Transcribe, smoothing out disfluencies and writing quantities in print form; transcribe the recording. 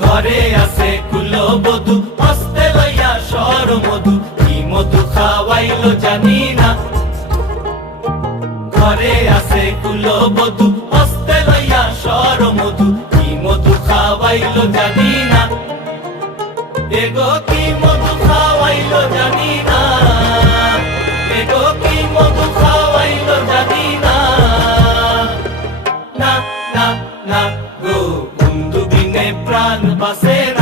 ঘরে আছে কুলবধূ হস্তে লইয়া সর মধু, কি মধু খাওয়াইলো জানি না। ঘরে আছে কুলবধূ হস্তে লইয়া সর মধু, কি মধু খাওয়াইলো জানি না। এগো কি মধু খাওয়াইলো জানি না, এগো কি মধু খাওয়াইলো জানি না। না না না গো, বন্ধু বিনে প্রাণ বাসে না।